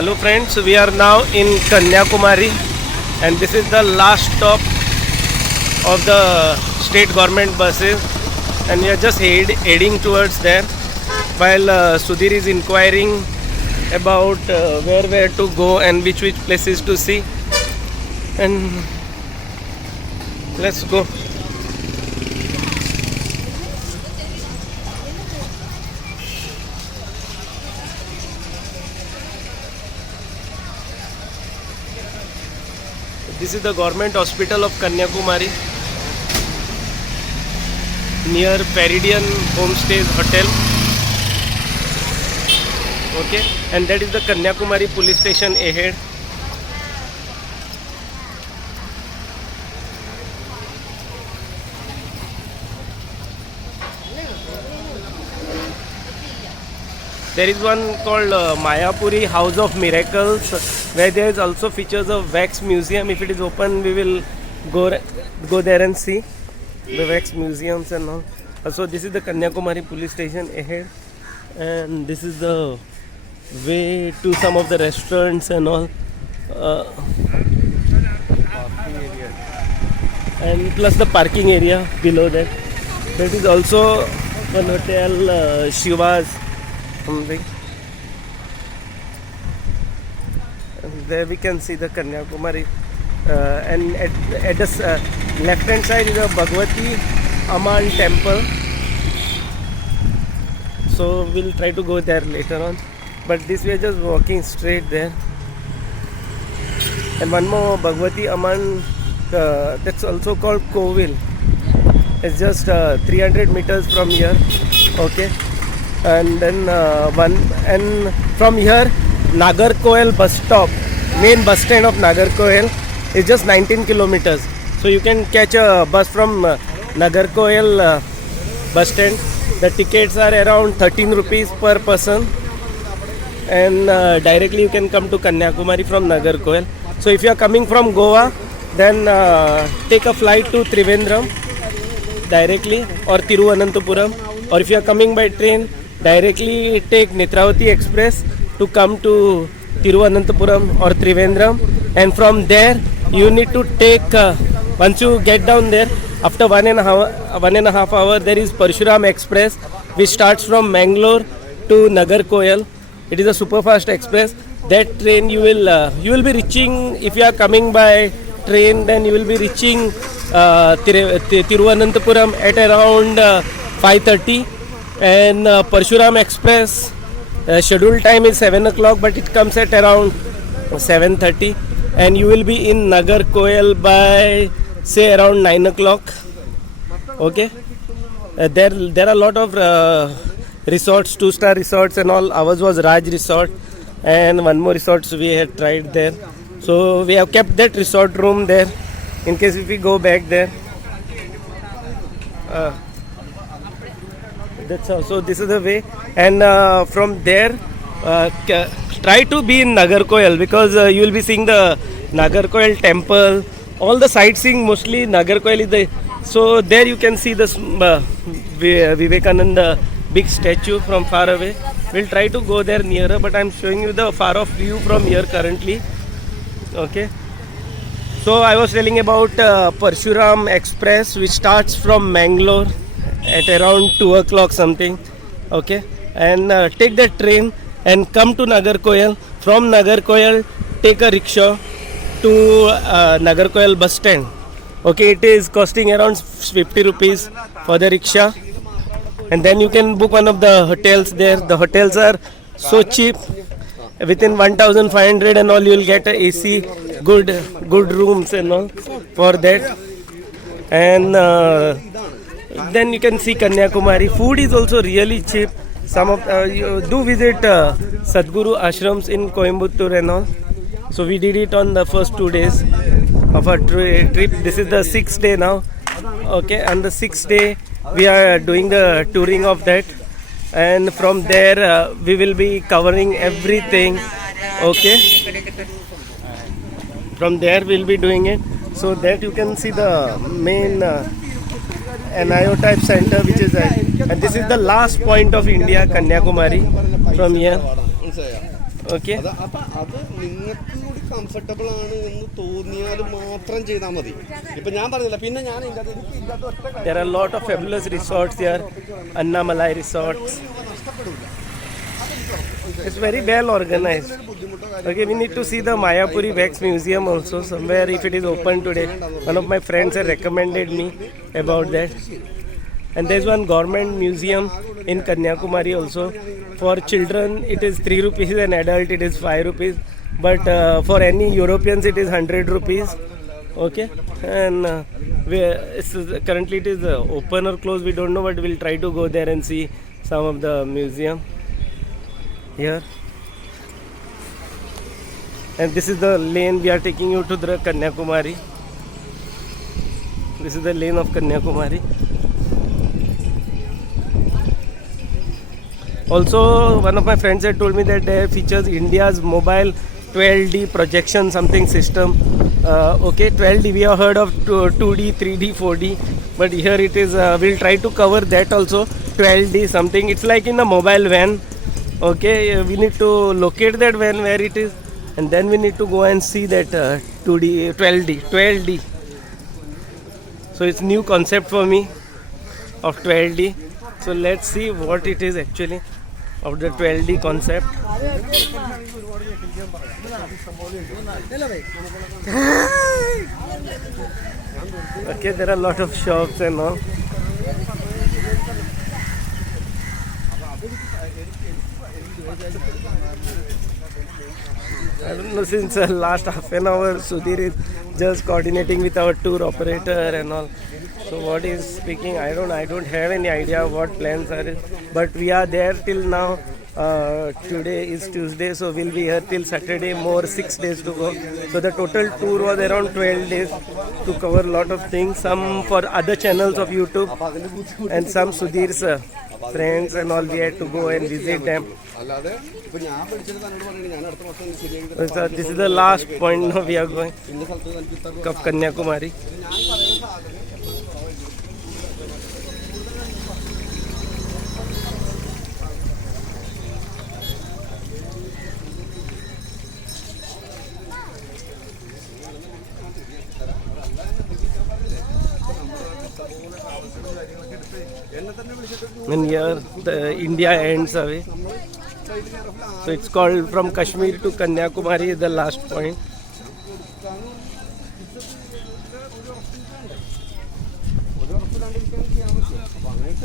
Hello friends, we are now in Kanyakumari and this is the last stop of the state government buses and we are just heading towards there while Sudhir is inquiring about where to go and which places to see, and let's go. This is the government hospital of Kanyakumari near Peridian Homestays Hotel. Okay, and that is the Kanyakumari police station ahead. There is one called Mayapuri House of Miracles, where there is also features of wax museum. If it is open, we will go there and see the wax museums and all. Also, this is the Kanyakumari police station ahead, and this is the way to some of the restaurants and all. And plus the parking area below that. That is also one hotel, Shiva's something. And there we can see the Kanyakumari, and at the left hand side is a Bhagwati Amman temple. So we'll try to go there later on, but this we are just walking straight there. And one more Bhagwati Amman, that's also called Kovil. It's just 300 meters from here. Okay, and then from here Nagarkoil bus stop, main bus stand of Nagarkoil, is just 19 kilometers. So you can catch a bus from Nagarkoil bus stand. The tickets are around 13 rupees per person, and directly you can come to Kanyakumari from Nagarkoil. So if you are coming from Goa, then take a flight to Trivandrum directly or Tiruvananthapuram, or if you are coming by train, directly take Netravati Express to come to Tiruvananthapuram or Trivandrum, and from there you need to take once you get down there, after 1.5 hours, there is Parshuram Express which starts from Mangalore to Nagarkoil. It is a super fast express. That train you will be reaching, if you are coming by train, then you will be reaching Tiruvananthapuram at around 5:30, and Parshuram Express scheduled time is 7 o'clock, but it comes at around 7:30, and you will be in Nagarkoil by say around 9 o'clock. Okay, there are a lot of resorts, 2-star resorts and all. Ours was Raj Resort, and one more resorts we had tried there. So we have kept that resort room there in case if we go back there. That's all. So this is the way, and from there try to be in Nagarkoil, because you will be seeing the Nagarkoil temple. All the sightseeing mostly Nagarkoil is the. So there you can see the Vivekananda big statue from far away. We'll try to go there nearer, but I'm showing you the far off view from here currently. Okay. So I was telling about Parshuram Express, which starts from Mangalore at around 2 o'clock something. Okay, and take the train and come to Nagarkoil. From Nagarkoil, take a rickshaw to Nagarkoil bus stand. Okay, it is costing around 50 rupees for the rickshaw, and then you can book one of the hotels there. The hotels are so cheap, within 1,500 and all you will get a AC, good rooms and all for that. And then you can see Kanyakumari. Food is also really cheap. Some of you do visit Sadhguru ashrams in Coimbatore and all. So we did it on the first 2 days of our trip. This is the 6th day now. Okay, and the 6th day we are doing the touring of that, and from there we will be covering everything. Okay, from there we'll be doing it, so that you can see the main Anayotype center, which is and this is the last point of India, Kanyakumari, from here. Okay. അത് നിങ്ങൾക്ക് കൂടി കംഫർട്ടബിൾ ആണ് എന്ന് തോന്നിയാൽ മാത്രം ചെയ്താൽ മതി. ഇപ്പൊ ഞാൻ പറഞ്ഞില്ല, പിന്നെ ഞാൻ there are a lot of fabulous resorts here. Annamalai resorts. It's very well organized. Okay, we need to see the Mayapuri Wax Museum also somewhere if it is open today. One of my friends had recommended me about that. And there's one government museum in Kanyakumari also. For children it is 3 rupees, an adult it is 5 rupees. But for any Europeans it is 100 rupees. Okay, and currently it is open or closed, we don't know, but we'll try to go there and see some of the museum here. And this is the lane we are taking you to the Kanyakumari. This is the lane of Kanyakumari. Also, one of my friends had told me that there features India's mobile 12D projection something system. Okay, 12D we have heard of 2D, 3D, 4D, but here it is. We'll try to cover that also. 12D something. It's like in a mobile van. Okay, we need to locate that van where it is, and then we need to go and see that 2D, 12D. So it's new concept for me of 12D. So let's see what it is actually of the 12D concept. Okay, there are a lot of shops and all. I don't know, since last half an hour Sudhir is just coordinating with our tour operator and all. So what is speaking, I don't have any idea what plans are, but we are there till now. Today is Tuesday, so we'll be here till Saturday, more 6 days to go. So the total tour was around 12 days to cover a lot of things, some for other channels of YouTube and some Sudhir's friends and all. We had to go and visit them. So this is the last point now we are going of Kanyakumari. And here the India ends away. So it's called from Kashmir to Kanyakumari, the last point.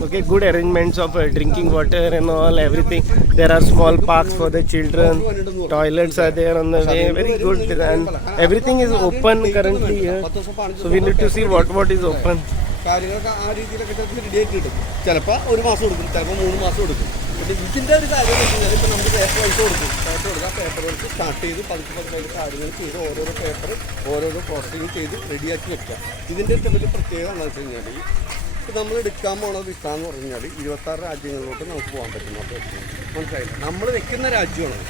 Okay, good arrangements of drinking water and all, everything. There are small parks for the children. Toilets are there on the way. Very good, and everything is open currently here. So we need to see what is open. കാര്യങ്ങളൊക്കെ ആ രീതിയിലൊക്കെ ചിലപ്പോൾ റെഡി ആയിട്ട് കിട്ടും. ചിലപ്പോൾ 1 മാസം കൊടുക്കും, ചിലപ്പോൾ 3 മാസം കൊടുക്കും. പിന്നെ ഇതിൻ്റെ ഒരു കാര്യം എന്ന് വെച്ച് കഴിഞ്ഞാൽ ഇപ്പോൾ നമുക്ക് പേപ്പർ വൈസ് കൊടുക്കും. പേപ്പർ കൊടുക്കുക, പേപ്പർ വൈസ് സ്റ്റാർട്ട് ചെയ്ത് പതുക്കെ കാര്യങ്ങൾ ചെയ്ത് ഓരോരോ പേപ്പർ ഓരോരോ പ്രോസസ്സിങ് ചെയ്ത് റെഡിയാക്കി വെക്കുക. ഇതിൻ്റെ ഒരു പ്രത്യേകത എന്താണെന്ന് വെച്ച് കഴിഞ്ഞാൽ ഇപ്പോൾ നമ്മൾ എടുക്കാൻ പോണ വിസ എന്ന് പറഞ്ഞു കഴിഞ്ഞാൽ 26 രാജ്യങ്ങളിലോട്ട് നമുക്ക് പോകാൻ പറ്റും. അപ്പോൾ മനസ്സിലായില്ല, നമ്മൾ വെക്കുന്ന രാജ്യമാണ്,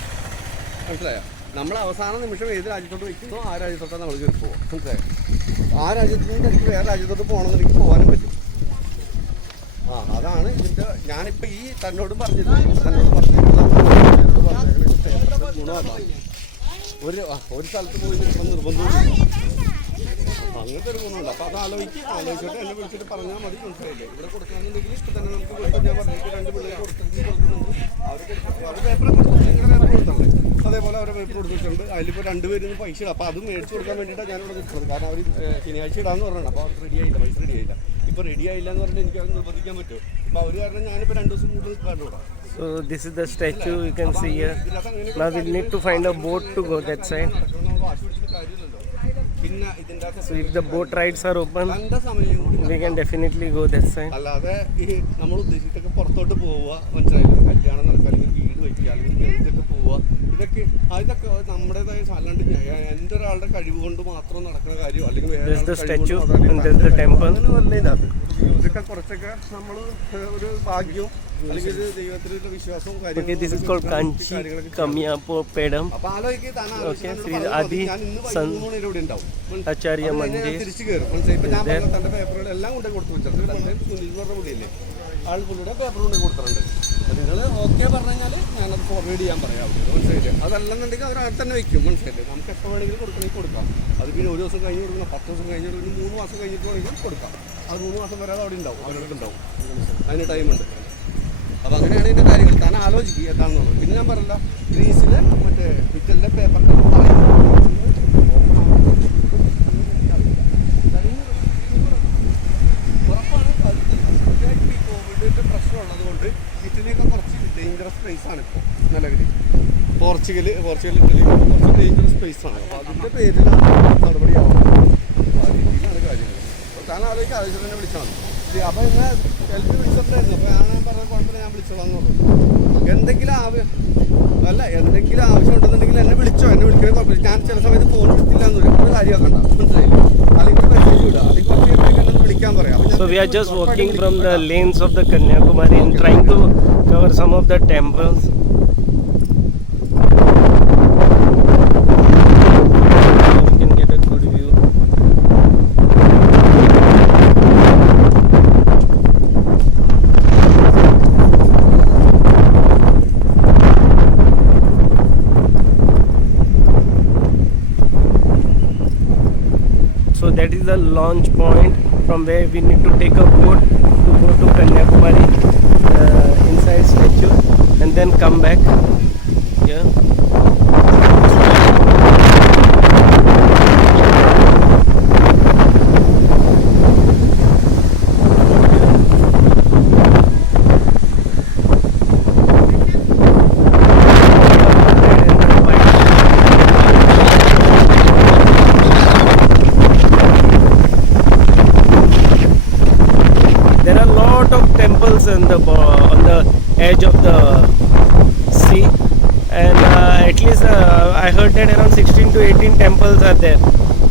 മനസ്സിലായോ? നമ്മൾ അവസാന നിമിഷം ഏത് രാജ്യത്തോട്ട് വയ്ക്കുന്നോ ആ രാജ്യത്തോട്ടാണ് നമ്മൾ കയറി പോകുക, മനസ്സിലായോ? ആ രാജ്യത്തിൽ നിന്ന് എനിക്ക് വേറെ രാജ്യത്തോട്ട് പോകണമെന്ന് എനിക്ക് പോകാനും പറ്റും. അതാണ് ഇതിൻ്റെ. ഞാനിപ്പോൾ ഈ തന്നോടും പറഞ്ഞിട്ടുള്ള ഗുണമല്ല. ഒരു സ്ഥലത്ത് പോയി നിർബന്ധമില്ല, അങ്ങനത്തെ ഒരു ഗുണമുണ്ട്. അപ്പോൾ അത് ആലോചിച്ചിട്ട് എന്നെ വിളിച്ചിട്ട് പറഞ്ഞാൽ മതി, മനസ്സിലായില്ലേ? ഇവിടെ കൊടുക്കണമെന്നുണ്ടെങ്കിൽ ഇപ്പം തന്നെ നമുക്ക് കൊടുക്കാൻ ഞാൻ പറഞ്ഞിട്ട് 2 പിള്ളേർ കൊടുക്കുന്നുണ്ട്. അവർ പേപ്പർ കൊടുത്തല്ലേ, അതേപോലെ അവരെ പേപ്പർ കൊടുത്തിട്ടുണ്ട്. അതിലിപ്പോൾ 2 പേരിന്ന് പൈസ ഇടാം. അപ്പോൾ അത് മേടിച്ച് കൊടുക്കാൻ വേണ്ടിയിട്ടാണ് ഞാനിവിടെ നിൽക്കുന്നത്. കാരണം അവർ ശനിയാഴ്ച ഇടാമെന്ന് പറഞ്ഞാണ്. അപ്പോൾ അവർക്ക് റെഡി ആയില്ല, പൈസ റെഡി ആയില്ല. ഇപ്പോൾ റെഡി ആയില്ല എന്ന് പറഞ്ഞിട്ട് എനിക്ക് അത് നിർബന്ധിക്കാൻ പറ്റുമോ? അപ്പോൾ അവർ കാരണം ഞാനിപ്പോൾ 2 ദിവസം കൂടുതൽ കണ്ടുകൂടാ. So this is the statue you can see here. Now we need to find a boat to go that side. So if the boat rides are open, we can definitely go that side. അല്ലാതെ ഈ നമ്മൾ ഉദ്ദേശിച്ചൊക്കെ പുറത്തോട്ട് പോവുക, മനസ്സിലായില്ല, കല്യാണം നടക്കുക, അല്ലെങ്കിൽ വീട് വയ്ക്കുക, അല്ലെങ്കിൽ ഇതൊക്കെ പോവുക, ഇതൊക്കെ നമ്മുടേതായ അല്ലാണ്ട് എൻ്റെ ഒരാളുടെ കഴിവ് കൊണ്ട് മാത്രം നടക്കുന്ന കാര്യം, അല്ലെങ്കിൽ ഇതൊക്കെ കുറച്ചൊക്കെ നമ്മൾ ഒരു ഭാഗ്യവും അല്ലെങ്കിൽ ഒരു ദൈവത്തിലുള്ള വിശ്വാസവും കാര്യങ്ങളും. This is called Kanchi Kamyapoedam. അപ്പോൾ ആലോചിക്കുക, ഇവിടെ ഉണ്ടാവും Acharya Mandir. തിരിച്ചു കയറും, മനസ്സിലായി? ഇപ്പം ഞാൻ പറഞ്ഞ തൻ്റെ പേപ്പറുകൾ എല്ലാം കൊണ്ടേ കൊടുത്തു വെച്ചിട്ടുണ്ട്. സുനിൽ എന്ന് പറഞ്ഞ പുള്ളിയില്ലേ, ആൾ പുള്ളിയുടെ പേപ്പർ കൊണ്ടേ കൊടുത്തിട്ടുണ്ട്. നിങ്ങൾ ഓക്കെ പറഞ്ഞു കഴിഞ്ഞാൽ ഞാനത് ഫോർവേഡ് ചെയ്യാൻ പറയാം, മനസ്സിലായില്ലേ? അതല്ലെന്നുണ്ടെങ്കിൽ അവർ അവിടെ തന്നെ വയ്ക്കും, മനസ്സിലായില്ലേ? നമുക്ക് എപ്പോൾ വേണമെങ്കിലും കൊടുക്കണമെങ്കിൽ കൊടുക്കാം. അത് പിന്നെ ഒരു ദിവസം കഴിഞ്ഞ് കൊടുക്കണം, 10 ദിവസം കഴിഞ്ഞ് കൊടുക്കണം, 3 മാസം കഴിഞ്ഞിട്ട് വേണമെങ്കിൽ കൊടുക്കാം. അത് 3 മാസം വരെ അത് അവിടെ ഉണ്ടാവും, അവരുടെ ഉണ്ടാവും, അതിന് ടൈമുണ്ട്. അപ്പോൾ അങ്ങനെയാണ് ഇതിൻ്റെ കാര്യങ്ങൾ. താൻ ആലോചിക്കുക എന്താണെന്നുള്ളത്. പിന്നെ ഞാൻ പറയില്ല, ഗ്രീസിലെ മറ്റേ പിറ്റലിൻ്റെ പേപ്പറിൻ്റെ ഉറപ്പാണ്. ഈ കോവിഡിൻ്റെ പ്രശ്നമുള്ളത് കൊണ്ട് ഇറ്റലിയൊക്കെ കുറച്ച് ഡേഞ്ചറസ് പ്ലേസാണ് ഇപ്പോൾ നിലവിൽ. പോർച്ചുഗൽ, ഇറ്റലി കുറച്ച് ഡേഞ്ചറസ് പ്ലേസാണ്. അപ്പോൾ അതിൻ്റെ പേരിലാണ് നടപടിയാവുന്നത്. ആ രീതിയിലാണ് കാര്യങ്ങൾ. അപ്പോൾ താൻ ആലോചിക്കുക, ആവശ്യം തന്നെ വിളിച്ചാൽ മതി. അപ്പോൾ എന്നെ ഹെൽത്ത് വിളിച്ചിട്ടായിരുന്നു. അപ്പോൾ ഞാൻ പറഞ്ഞ കുഴപ്പമില്ല, ഞാൻ വിളിച്ചതാന്ന് പറഞ്ഞു. എന്തെങ്കിലും എന്തെങ്കിലും ആവശ്യം ഉണ്ടെന്നുണ്ടെങ്കിൽ എന്നെ വിളിച്ചോ, എന്നെ വിളിക്കണേ കുഴപ്പമില്ല. ഞാൻ ചില സമയത്ത് ഫോൺ എടുത്തില്ല എന്ന് വരും, അത് കാര്യമാക്കണ്ട, മനസ്സിലായില്ല? അല്ലെങ്കിൽ മെസ്സേജ് വിടുക, അല്ലെങ്കിൽ കുറച്ച് വിളിക്കാൻ പറയാം. So we are just walking from the lanes of the Kanyakumari and trying to cover some of the temples. You can get a good view. So that is the launch point from where we need to take a boat to go to Kanyakumari inside statue and then come back. Yeah. There are a lot of temples on the edge of the sea, and at least I heard that around 16 to 18 temples are there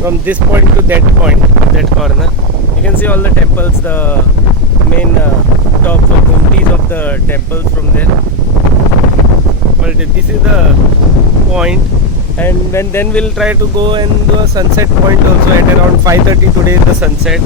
from this point to that point, that corner. You can see all the temples, the main tops of gumtis of the temples from there. But this is the point, and then we'll try to go and do a sunset point also at around 5:30 today is the sunset.